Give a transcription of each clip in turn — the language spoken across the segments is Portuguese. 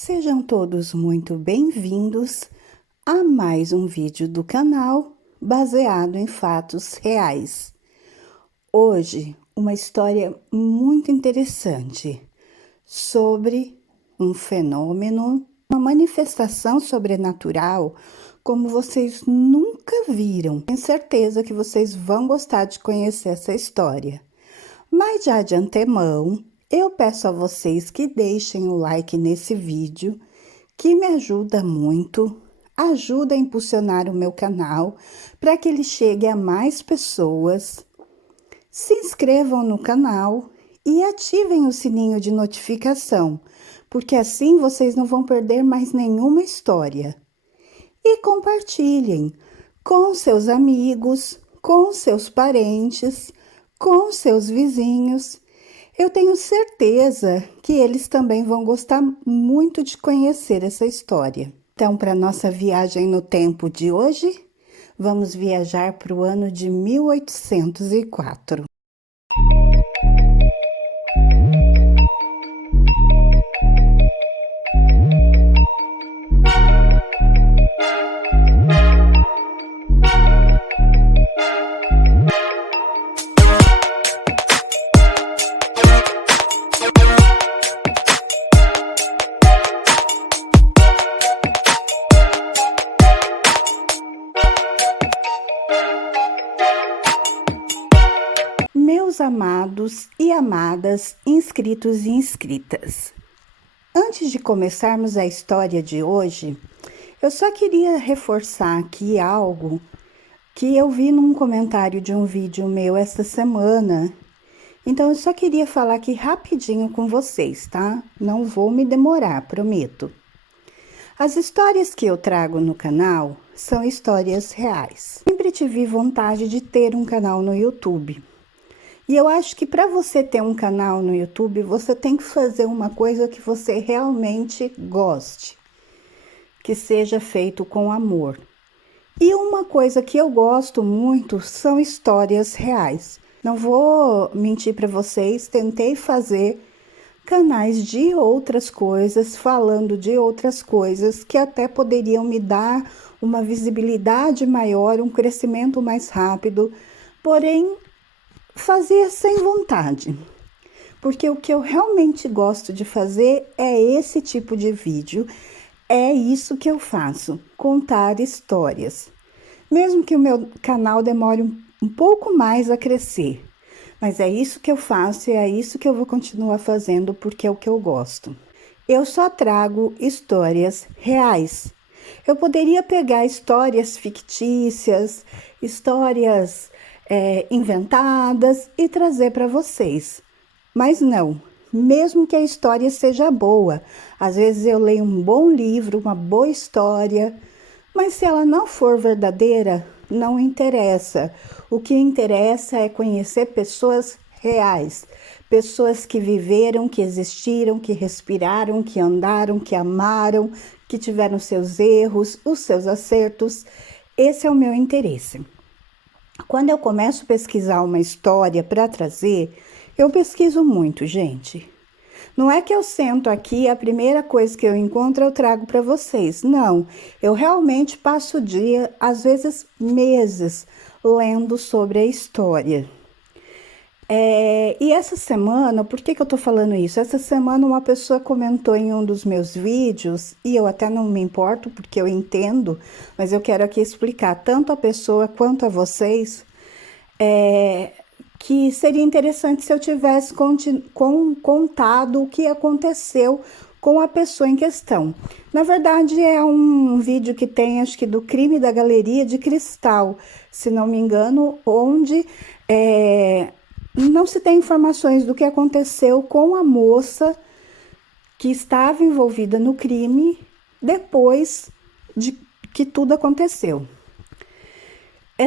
Sejam todos muito bem-vindos a mais um vídeo do canal baseado em fatos reais. Hoje, uma história muito interessante sobre um fenômeno, uma manifestação sobrenatural como vocês nunca viram. Tenho certeza que vocês vão gostar de conhecer essa história. Mas já de antemão, eu peço a vocês que deixem o like nesse vídeo, que me ajuda muito, ajuda a impulsionar o meu canal para que ele chegue a mais pessoas. Se inscrevam no canal e ativem o sininho de notificação, porque assim vocês não vão perder mais nenhuma história. E compartilhem com seus amigos, com seus parentes, com seus vizinhos. Eu tenho certeza que eles também vão gostar muito de conhecer essa história. Então, para nossa viagem no tempo de hoje, vamos viajar para o ano de 1804. Meus amados e amadas inscritos e inscritas, antes de começarmos a história de hoje, eu só queria reforçar aqui algo que eu vi num comentário de um vídeo meu esta semana. Então, eu só queria falar aqui rapidinho com vocês, tá? Não vou me demorar, prometo. As histórias que eu trago no canal são histórias reais. Sempre tive vontade de ter um canal no YouTube. E eu acho que para você ter um canal no YouTube, você tem que fazer uma coisa que você realmente goste, que seja feito com amor. E uma coisa que eu gosto muito são histórias reais. Não vou mentir para vocês, tentei fazer canais de outras coisas, falando de outras coisas que até poderiam me dar uma visibilidade maior, um crescimento mais rápido, porém fazia sem vontade, porque o que eu realmente gosto de fazer é esse tipo de vídeo, é isso que eu faço, contar histórias. Mesmo que o meu canal demore um pouco mais a crescer, mas é isso que eu faço e é isso que eu vou continuar fazendo porque é o que eu gosto. Eu só trago histórias reais. Eu poderia pegar histórias fictícias, histórias inventadas e trazer para vocês. Mas não, mesmo que a história seja boa, às vezes eu leio um bom livro, uma boa história, mas se ela não for verdadeira, não interessa. O que interessa é conhecer pessoas reais, pessoas que viveram, que existiram, que respiraram, que andaram, que amaram, que tiveram seus erros, os seus acertos. Esse é o meu interesse. Quando eu começo a pesquisar uma história para trazer, eu pesquiso muito, gente. Não é que eu sento aqui, a primeira coisa que eu encontro eu trago para vocês. Não, eu realmente passo o dia, às vezes meses, lendo sobre a história. E essa semana, por que eu tô falando isso? Essa semana uma pessoa comentou em um dos meus vídeos, e eu até não me importo porque eu entendo, mas eu quero aqui explicar tanto a pessoa quanto a vocês, que seria interessante se eu tivesse contado o que aconteceu com a pessoa em questão. Na verdade, é um vídeo que tem, acho que do crime da Galeria de Cristal, se não me engano, onde não se tem informações do que aconteceu com a moça que estava envolvida no crime depois de que tudo aconteceu.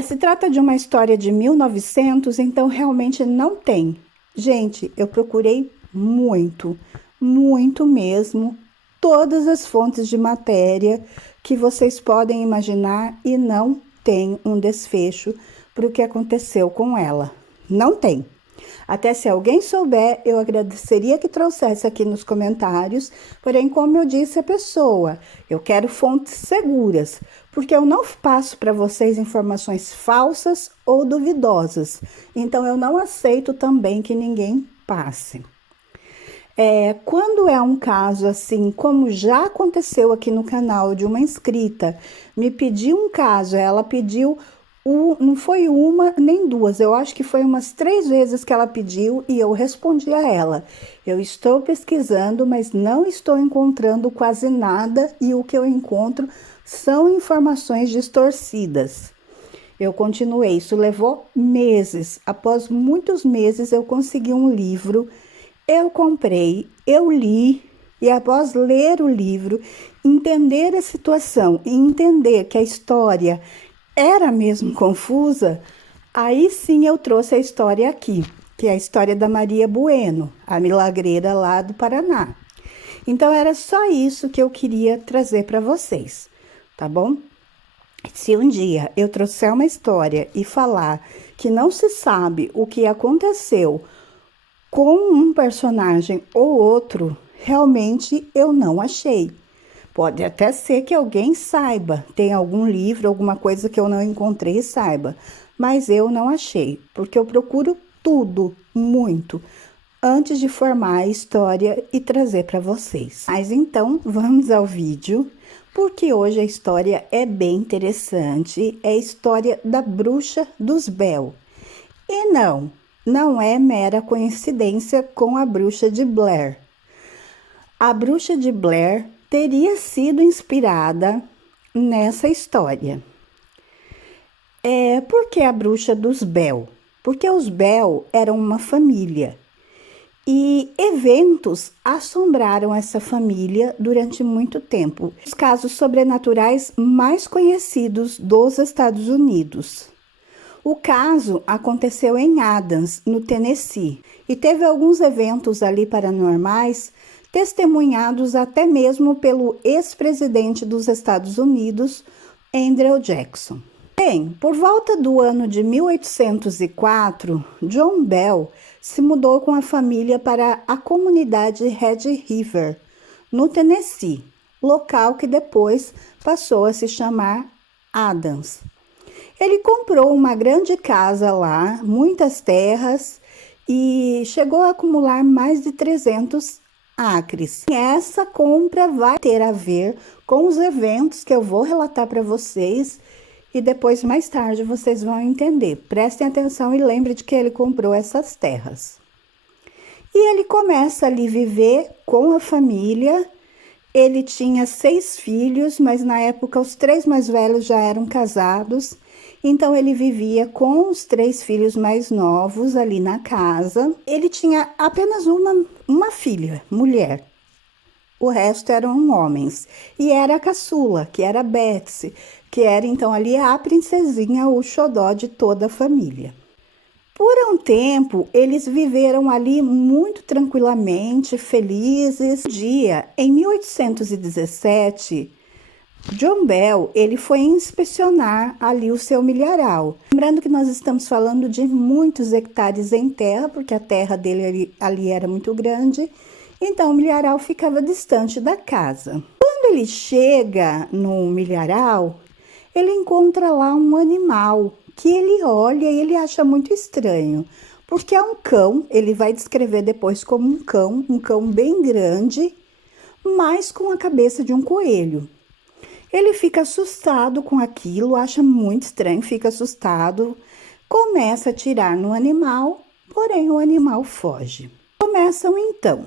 Se trata de uma história de 1900, então realmente não tem. Gente, eu procurei muito, muito mesmo, todas as fontes de matéria que vocês podem imaginar e não tem um desfecho para o que aconteceu com ela. Não tem. Até se alguém souber, eu agradeceria que trouxesse aqui nos comentários. Porém, como eu disse à pessoa, eu quero fontes seguras, porque eu não passo para vocês informações falsas ou duvidosas. Então, eu não aceito também que ninguém passe. Quando é um caso assim, como já aconteceu aqui no canal, de uma inscrita me pediu um caso, ela pediu, não foi uma nem duas, eu acho que foi umas 3 vezes que ela pediu e eu respondi a ela. Eu estou pesquisando, mas não estou encontrando quase nada e o que eu encontro são informações distorcidas. Eu continuei, isso levou meses. Após muitos meses, eu consegui um livro. Eu comprei, eu li, e após ler o livro, entender a situação e entender que a história era mesmo confusa, aí sim eu trouxe a história aqui, que é a história da Maria Bueno, a milagreira lá do Paraná. Então era só isso que eu queria trazer para vocês, tá bom? Se um dia eu trouxer uma história e falar que não se sabe o que aconteceu com um personagem ou outro, realmente eu não achei. Pode até ser que alguém saiba, tem algum livro, alguma coisa que eu não encontrei e saiba, mas eu não achei, porque eu procuro tudo, muito, antes de formar a história e trazer para vocês. Mas então, vamos ao vídeo, porque hoje a história é bem interessante, é a história da Bruxa dos Bell. E não é mera coincidência com a Bruxa de Blair. A Bruxa de Blair teria sido inspirada nessa história. Por que a Bruxa dos Bell? Porque os Bell eram uma família e eventos assombraram essa família durante muito tempo. Os casos sobrenaturais mais conhecidos dos Estados Unidos. O caso aconteceu em Adams, no Tennessee, e teve alguns eventos ali paranormais testemunhados até mesmo pelo ex-presidente dos Estados Unidos, Andrew Jackson. Bem, por volta do ano de 1804, John Bell se mudou com a família para a comunidade Red River, no Tennessee, local que depois passou a se chamar Adams. Ele comprou uma grande casa lá, muitas terras, e chegou a acumular mais de 300 acres. E essa compra vai ter a ver com os eventos que eu vou relatar para vocês e depois, mais tarde, vocês vão entender. Prestem atenção e lembrem de que ele comprou essas terras. E ele começa ali viver com a família. Ele tinha 6 filhos, mas na época os 3 mais velhos já eram casados. Então, ele vivia com os 3 filhos mais novos ali na casa. Ele tinha apenas uma filha, mulher. O resto eram homens. E era a caçula, que era a Betsy, que era então ali a princesinha, o xodó de toda a família. Por um tempo, eles viveram ali muito tranquilamente, felizes. Um dia, em 1817... John Bell, ele foi inspecionar ali o seu milharal. Lembrando que nós estamos falando de muitos hectares em terra, porque a terra dele ali era muito grande, então o milharal ficava distante da casa. Quando ele chega no milharal, ele encontra lá um animal que ele olha e ele acha muito estranho, porque é um cão, ele vai descrever depois como um cão bem grande, mas com a cabeça de um coelho. Ele fica assustado com aquilo, acha muito estranho, fica assustado, começa a atirar no animal, porém o animal foge. Começam então.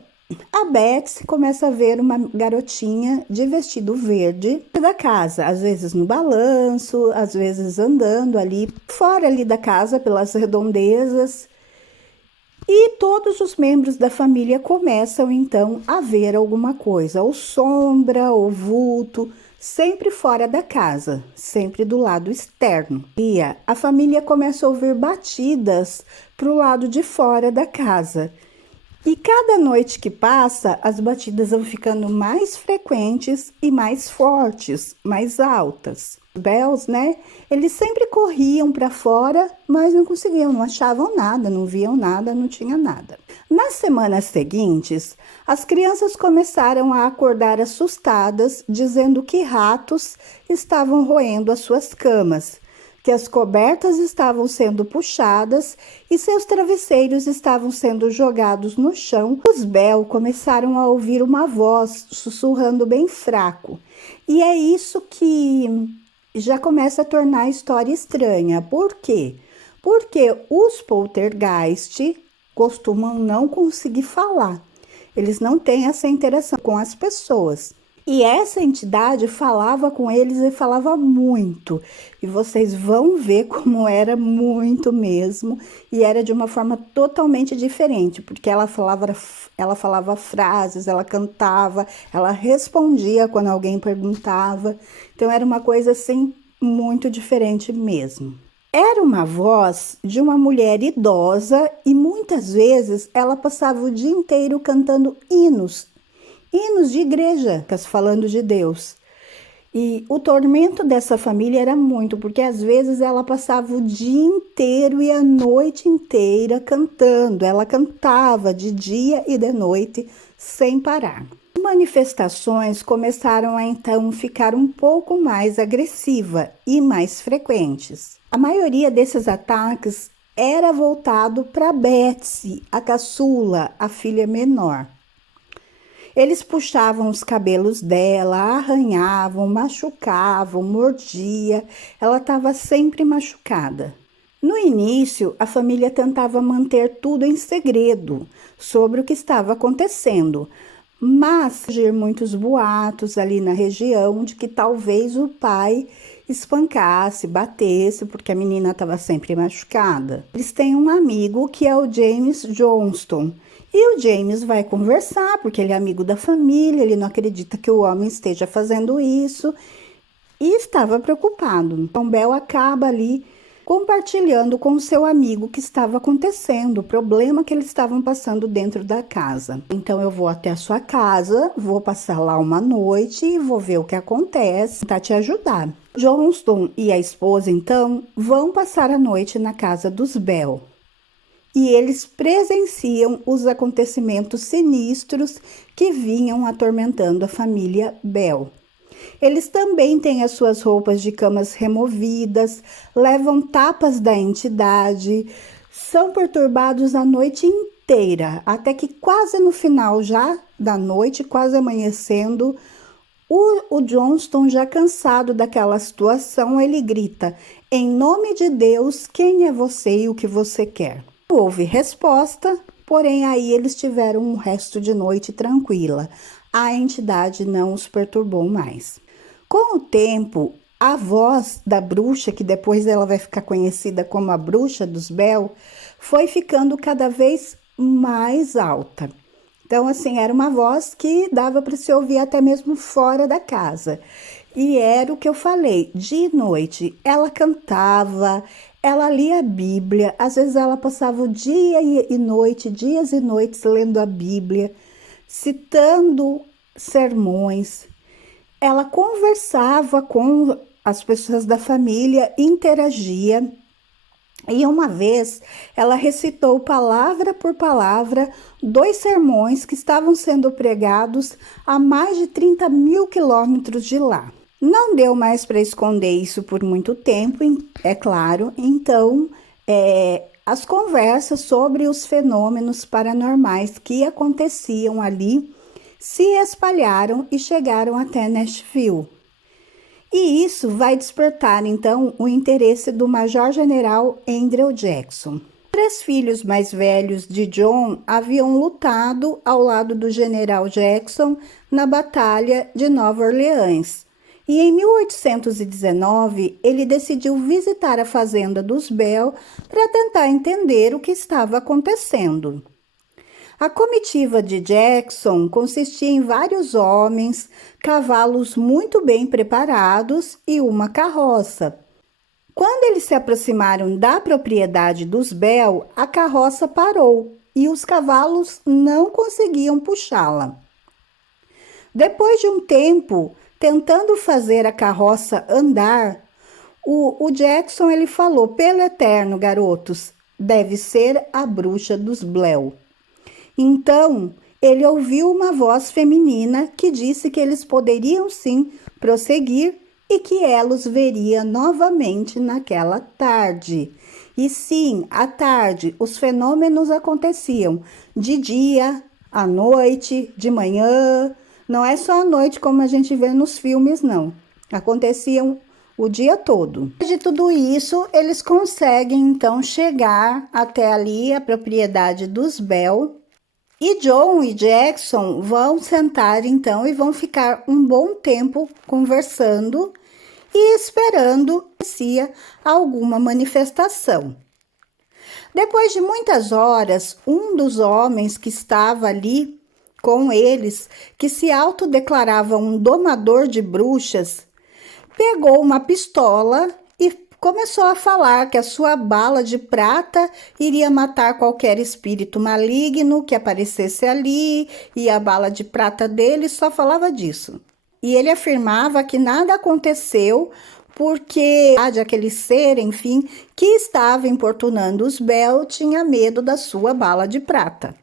A Betsy começa a ver uma garotinha de vestido verde da casa, às vezes no balanço, às vezes andando ali, fora ali da casa, pelas redondezas. E todos os membros da família começam então a ver alguma coisa, ou sombra, ou vulto, sempre fora da casa, sempre do lado externo. E a família começa a ouvir batidas para o lado de fora da casa. E cada noite que passa, as batidas vão ficando mais frequentes e mais fortes, mais altas. Bells, né? Eles sempre corriam para fora, mas não conseguiam, não achavam nada, não viam nada, não tinha nada. Nas semanas seguintes, as crianças começaram a acordar assustadas, dizendo que ratos estavam roendo as suas camas, que as cobertas estavam sendo puxadas e seus travesseiros estavam sendo jogados no chão. Os Bell começaram a ouvir uma voz sussurrando bem fraco. E é isso que já começa a tornar a história estranha. Por quê? Porque os poltergeist costumam não conseguir falar. Eles não têm essa interação com as pessoas. E essa entidade falava com eles e falava muito. E vocês vão ver como era muito mesmo. E era de uma forma totalmente diferente, porque ela falava frases, ela cantava, ela respondia quando alguém perguntava. Então era uma coisa assim muito diferente mesmo. Era uma voz de uma mulher idosa e muitas vezes ela passava o dia inteiro cantando hinos de igreja, falando de Deus. E o tormento dessa família era muito, porque às vezes ela passava o dia inteiro e a noite inteira cantando. Ela cantava de dia e de noite sem parar. As manifestações começaram a então ficar um pouco mais agressiva e mais frequentes. A maioria desses ataques era voltado para Betsy, a caçula, a filha menor. Eles puxavam os cabelos dela, arranhavam, machucavam, mordia. Ela estava sempre machucada. No início, a família tentava manter tudo em segredo sobre o que estava acontecendo, mas surgiram muitos boatos ali na região de que talvez o pai espancasse, batesse, porque a menina estava sempre machucada. Eles têm um amigo que é o James Johnston. E o James vai conversar, porque ele é amigo da família, ele não acredita que o homem esteja fazendo isso e estava preocupado. Então, Bell acaba ali compartilhando com o seu amigo o que estava acontecendo, o problema que eles estavam passando dentro da casa. Então, eu vou até a sua casa, vou passar lá uma noite e vou ver o que acontece, tentar te ajudar. Johnston e a esposa, então, vão passar a noite na casa dos Bell. E eles presenciam os acontecimentos sinistros que vinham atormentando a família Bell. Eles também têm as suas roupas de camas removidas, levam tapas da entidade, são perturbados a noite inteira, até que quase no final já da noite, quase amanhecendo, o Johnston, já cansado daquela situação, ele grita: "Em nome de Deus, quem é você e o que você quer?" Houve resposta, porém aí eles tiveram um resto de noite tranquila. A entidade não os perturbou mais. Com o tempo, a voz da bruxa, que depois ela vai ficar conhecida como a bruxa dos Bell, foi ficando cada vez mais alta. Então, assim, era uma voz que dava para se ouvir até mesmo fora da casa. E era o que eu falei, de noite ela cantava, ela lia a Bíblia, às vezes ela passava o dia e noite, dias e noites lendo a Bíblia, citando sermões. Ela conversava com as pessoas da família, interagia. E uma vez ela recitou palavra por palavra 2 sermões que estavam sendo pregados a mais de 30 mil quilômetros de lá. Não deu mais para esconder isso por muito tempo, é claro. Então, as conversas sobre os fenômenos paranormais que aconteciam ali se espalharam e chegaram até Nashville. E isso vai despertar, então, o interesse do Major-General Andrew Jackson. 3 filhos mais velhos de John haviam lutado ao lado do General Jackson na Batalha de Nova Orleans. E em 1819, ele decidiu visitar a fazenda dos Bell para tentar entender o que estava acontecendo. A comitiva de Jackson consistia em vários homens, cavalos muito bem preparados e uma carroça. Quando eles se aproximaram da propriedade dos Bell, a carroça parou e os cavalos não conseguiam puxá-la. Depois de um tempo, tentando fazer a carroça andar, O Jackson ele falou: pelo eterno, garotos, deve ser a bruxa dos Blair. Então, ele ouviu uma voz feminina que disse que eles poderiam sim prosseguir e que ela os veria novamente naquela tarde. E sim, à tarde, os fenômenos aconteciam de dia, à noite, de manhã. Não é só à noite como a gente vê nos filmes, não. Aconteciam o dia todo. De tudo isso, eles conseguem então chegar até ali a propriedade dos Bell. E John e Jackson vão sentar então e vão ficar um bom tempo conversando e esperando se alguma manifestação. Depois de muitas horas, um dos homens que estava ali com eles, que se autodeclarava um domador de bruxas, pegou uma pistola e começou a falar que a sua bala de prata iria matar qualquer espírito maligno que aparecesse ali, e a bala de prata dele só falava disso. E ele afirmava que nada aconteceu porque aquele ser, enfim, que estava importunando os Bell tinha medo da sua bala de prata.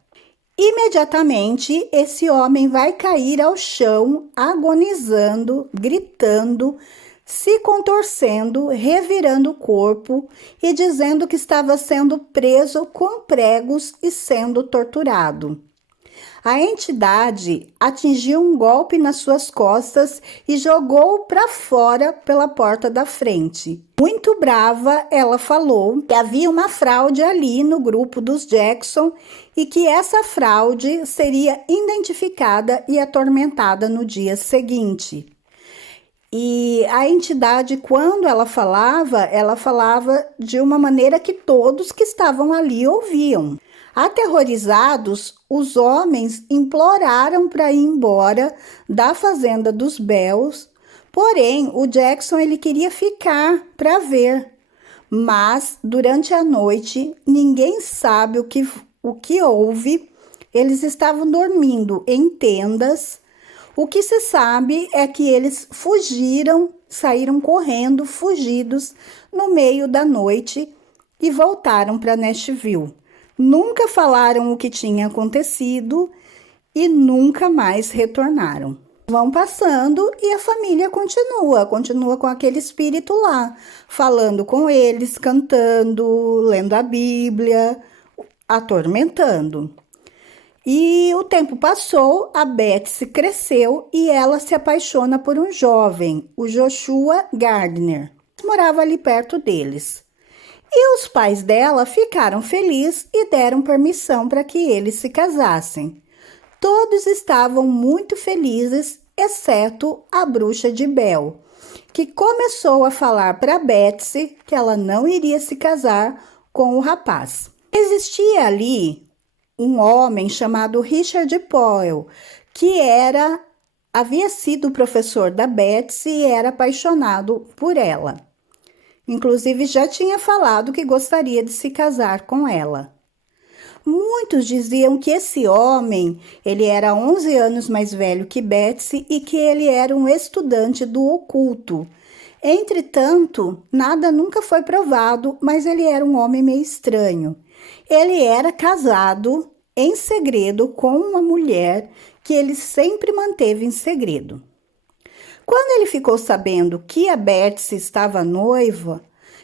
Imediatamente, esse homem vai cair ao chão, agonizando, gritando, se contorcendo, revirando o corpo e dizendo que estava sendo preso com pregos e sendo torturado. A entidade atingiu um golpe nas suas costas e jogou-o para fora pela porta da frente. Muito brava, ela falou que havia uma fraude ali no grupo dos Jackson e que essa fraude seria identificada e atormentada no dia seguinte. E a entidade, quando ela falava de uma maneira que todos que estavam ali ouviam. Aterrorizados, os homens imploraram para ir embora da fazenda dos Bells, porém o Jackson ele queria ficar para ver. Mas durante a noite, ninguém sabe o que houve. Eles estavam dormindo em tendas. O que se sabe é que eles fugiram, saíram correndo, fugidos no meio da noite e voltaram para Nashville. Nunca falaram o que tinha acontecido e nunca mais retornaram. Vão passando e a família continua com aquele espírito lá, falando com eles, cantando, lendo a Bíblia, atormentando. E o tempo passou, a Betsy cresceu e ela se apaixona por um jovem, o Joshua Gardner. Morava ali perto deles. E os pais dela ficaram felizes e deram permissão para que eles se casassem. Todos estavam muito felizes, exceto a bruxa de Bell, que começou a falar para Betsy que ela não iria se casar com o rapaz. Existia ali um homem chamado Richard Powell, que havia sido professor da Betsy e era apaixonado por ela. Inclusive, já tinha falado que gostaria de se casar com ela. Muitos diziam que esse homem, ele era 11 anos mais velho que Betsy e que ele era um estudante do oculto. Entretanto, nada nunca foi provado, mas ele era um homem meio estranho. Ele era casado em segredo com uma mulher que ele sempre manteve em segredo. Quando ele ficou sabendo que a Betsy estava noiva,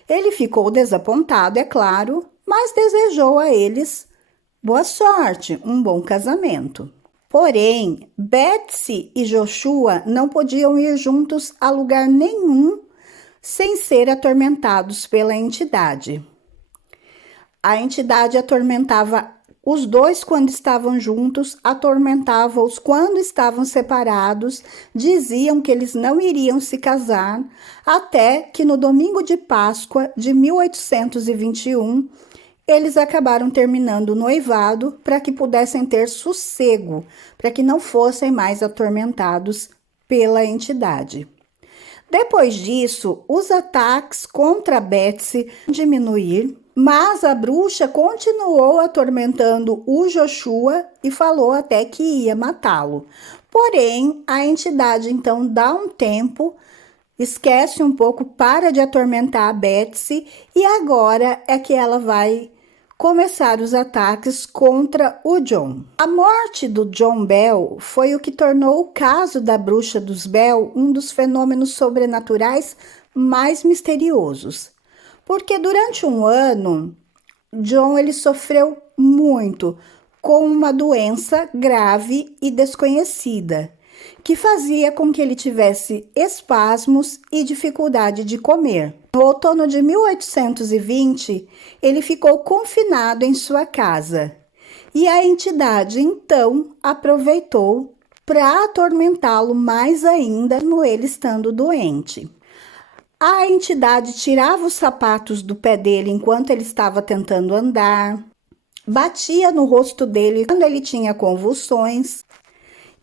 ele ficou desapontado, é claro, mas desejou a eles boa sorte, um bom casamento. Porém, Betsy e Joshua não podiam ir juntos a lugar nenhum sem ser atormentados pela entidade. A entidade atormentava os dois quando estavam juntos, atormentava-os quando estavam separados, diziam que eles não iriam se casar, até que no domingo de Páscoa de 1821, eles acabaram terminando o noivado para que pudessem ter sossego, para que não fossem mais atormentados pela entidade. Depois disso, os ataques contra Betsy diminuíram, mas a bruxa continuou atormentando o Joshua e falou até que ia matá-lo. Porém, a entidade então dá um tempo esquece um pouco, para de atormentar a Betsy e agora é que ela vai começar os ataques contra o John. A morte do John Bell foi o que tornou o caso da Bruxa dos Bell um dos fenômenos sobrenaturais mais misteriosos. Porque durante um ano, John ele sofreu muito com uma doença grave e desconhecida, que fazia com que ele tivesse espasmos e dificuldade de comer. No outono de 1820, ele ficou confinado em sua casa e a entidade então aproveitou para atormentá-lo mais ainda, no ele estando doente. A entidade tirava os sapatos do pé dele enquanto ele estava tentando andar, batia no rosto dele quando ele tinha convulsões.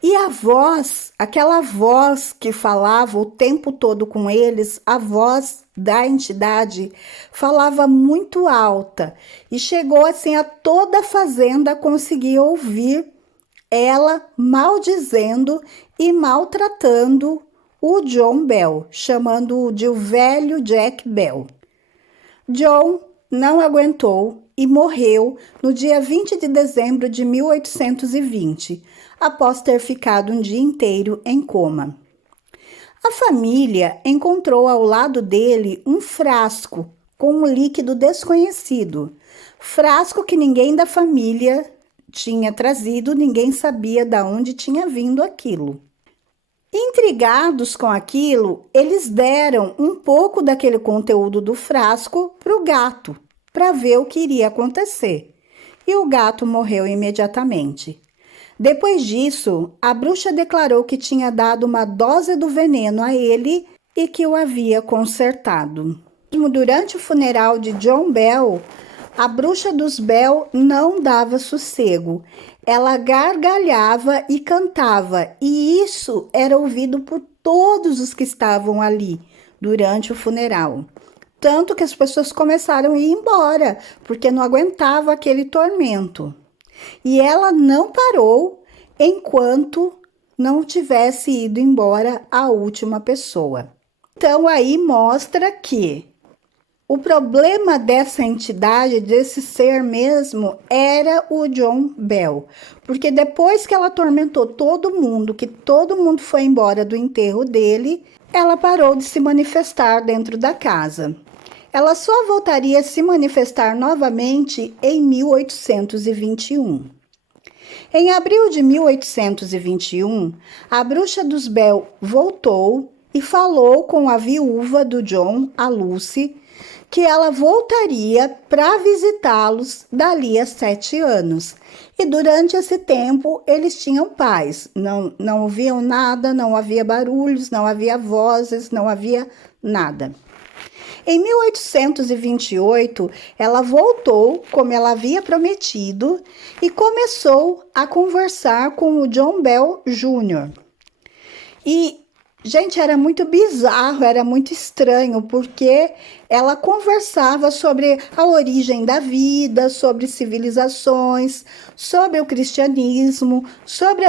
E a voz, aquela voz que falava o tempo todo com eles, a voz da entidade, falava muito alta e chegou assim a toda a fazenda conseguir ouvir ela maldizendo e maltratando o John Bell, chamando-o de o velho Jack Bell. John não aguentou e morreu no dia 20 de dezembro de 1820, após ter ficado um dia inteiro em coma. A família encontrou ao lado dele um frasco com um líquido desconhecido, frasco que ninguém da família tinha trazido, ninguém sabia de onde tinha vindo aquilo. Intrigados com aquilo, eles deram um pouco daquele conteúdo do frasco para o gato, para ver o que iria acontecer. E o gato morreu imediatamente. Depois disso, a bruxa declarou que tinha dado uma dose do veneno a ele e que o havia consertado. Durante o funeral de John Bell, a bruxa dos Bell não dava sossego. Ela gargalhava e cantava, e isso era ouvido por todos os que estavam ali durante o funeral. Tanto que as pessoas começaram a ir embora, porque não aguentava aquele tormento. E ela não parou enquanto não tivesse ido embora a última pessoa. Então aí mostra que o problema dessa entidade, desse ser mesmo, era o John Bell. Porque depois que ela atormentou todo mundo, que todo mundo foi embora do enterro dele, ela parou de se manifestar dentro da casa. Ela só voltaria a se manifestar novamente em 1821. Em abril de 1821, a bruxa dos Bell voltou e falou com a viúva do John, a Lucy, que ela voltaria para visitá-los dali a 7 anos. E durante esse tempo, eles tinham paz. Não ouviam nada, não havia barulhos, não havia vozes, não havia nada. Em 1828, ela voltou, como ela havia prometido, e começou a conversar com o John Bell Jr. E gente, era muito bizarro, era muito estranho, porque ela conversava sobre a origem da vida, sobre civilizações, sobre o cristianismo, sobre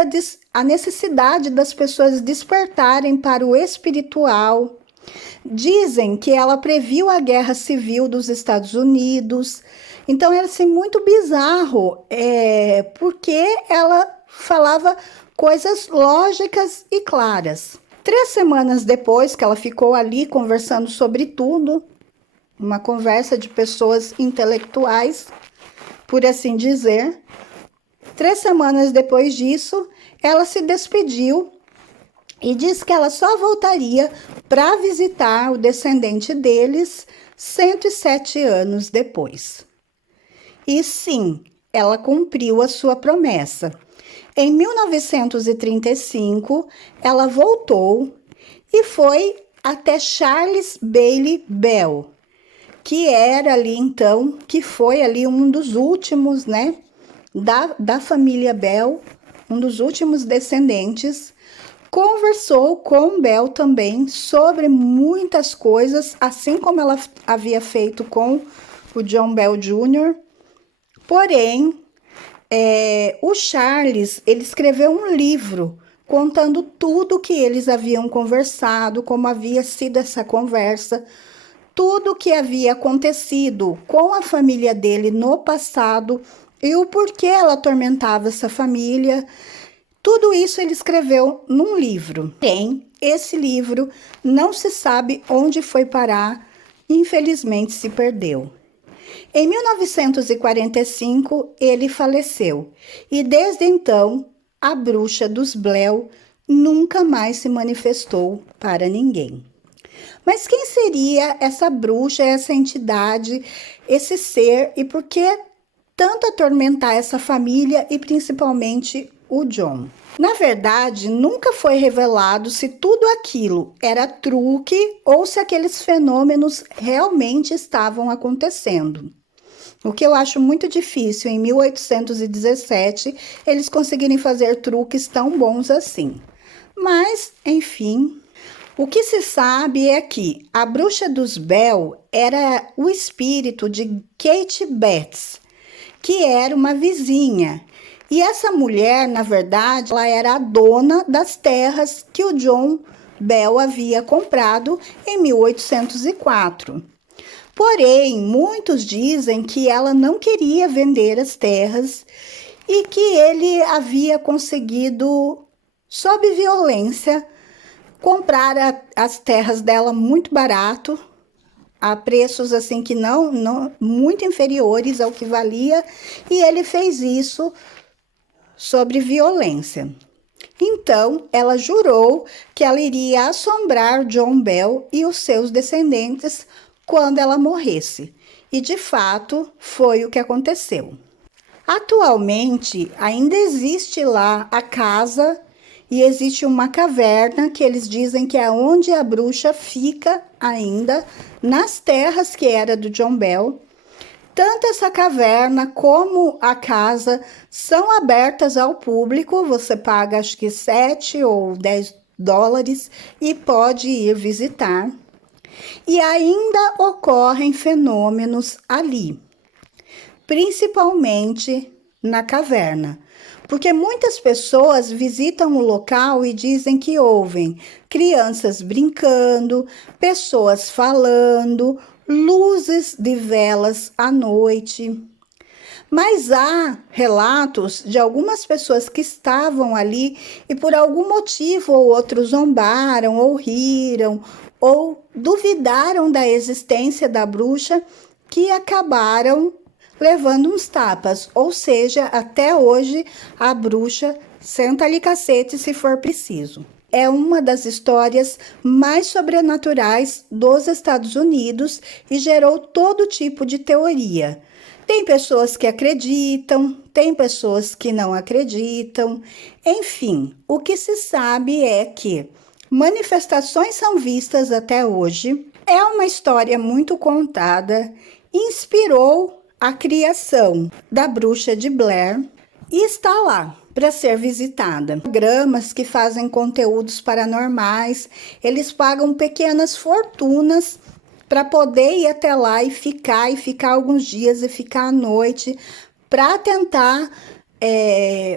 a necessidade das pessoas despertarem para o espiritual. Dizem que ela previu a guerra civil dos Estados Unidos. Então, era assim, muito bizarro, porque ela falava coisas lógicas e claras. 3 semanas depois que ela ficou ali conversando sobre tudo, uma conversa de pessoas intelectuais, por assim dizer. 3 semanas depois disso, ela se despediu e disse que ela só voltaria para visitar o descendente deles 107 anos depois. E sim, ela cumpriu a sua promessa. Em 1935, ela voltou e foi até Charles Bailey Bell, que era ali então, que foi ali um dos últimos, né, da família Bell, um dos últimos descendentes. Conversou com Bell também sobre muitas coisas, assim como ela havia feito com o John Bell Jr. Porém, o Charles, ele escreveu um livro contando tudo que eles haviam conversado, como havia sido essa conversa, tudo o que havia acontecido com a família dele no passado e o porquê ela atormentava essa família. Tudo isso ele escreveu num livro. Esse livro não se sabe onde foi parar, infelizmente se perdeu. Em 1945, ele faleceu e desde então a bruxa dos Blair nunca mais se manifestou para ninguém. Mas quem seria essa bruxa, essa entidade, esse ser e por que tanto atormentar essa família e principalmente o John? Na verdade, nunca foi revelado se tudo aquilo era truque ou se aqueles fenômenos realmente estavam acontecendo. O que eu acho muito difícil, em 1817, eles conseguirem fazer truques tão bons assim. Mas, enfim, o que se sabe é que a bruxa dos Bell era o espírito de Kate Betts, que era uma vizinha. E essa mulher, na verdade, ela era a dona das terras que o John Bell havia comprado em 1804. Porém, muitos dizem que ela não queria vender as terras e que ele havia conseguido, sob violência, comprar as terras dela muito barato, a preços assim que não muito inferiores ao que valia, e ele fez isso sobre violência. Então, ela jurou que ela iria assombrar John Bell e os seus descendentes quando ela morresse. E, de fato, foi o que aconteceu. Atualmente, ainda existe lá a casa e existe uma caverna que eles dizem que é onde a bruxa fica ainda, nas terras que era do John Bell. Tanto essa caverna como a casa são abertas ao público, você paga acho que 7 ou 10 dólares e pode ir visitar. E ainda ocorrem fenômenos ali, principalmente na caverna, porque muitas pessoas visitam o local e dizem que ouvem crianças brincando, pessoas falando, luzes de velas à noite. Mas há relatos de algumas pessoas que estavam ali e por algum motivo ou outro zombaram ou riram ou duvidaram da existência da bruxa, que acabaram levando uns tapas. Ou seja, até hoje a bruxa senta-lhe cacete se for preciso. É uma das histórias mais sobrenaturais dos Estados Unidos e gerou todo tipo de teoria. Tem pessoas que acreditam, tem pessoas que não acreditam. Enfim, o que se sabe é que manifestações são vistas até hoje. É uma história muito contada, inspirou a criação da Bruxa de Blair e está lá para ser visitada. Programas que fazem conteúdos paranormais, eles pagam pequenas fortunas para poder ir até lá e ficar alguns dias e ficar à noite para tentar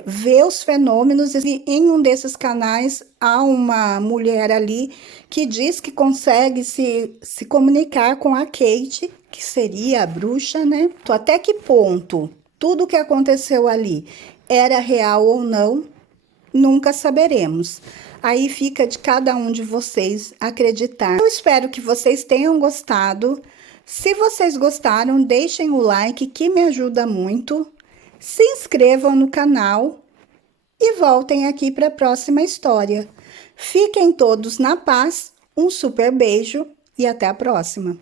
ver os fenômenos. E em um desses canais há uma mulher ali que diz que consegue se comunicar com a Kate, que seria a bruxa, né? Então, até que ponto tudo o que aconteceu ali era real ou não, nunca saberemos. Aí fica de cada um de vocês acreditar. Eu espero que vocês tenham gostado. Se vocês gostaram, deixem o like, que me ajuda muito. Se inscrevam no canal e voltem aqui para a próxima história. Fiquem todos na paz, um super beijo e até a próxima.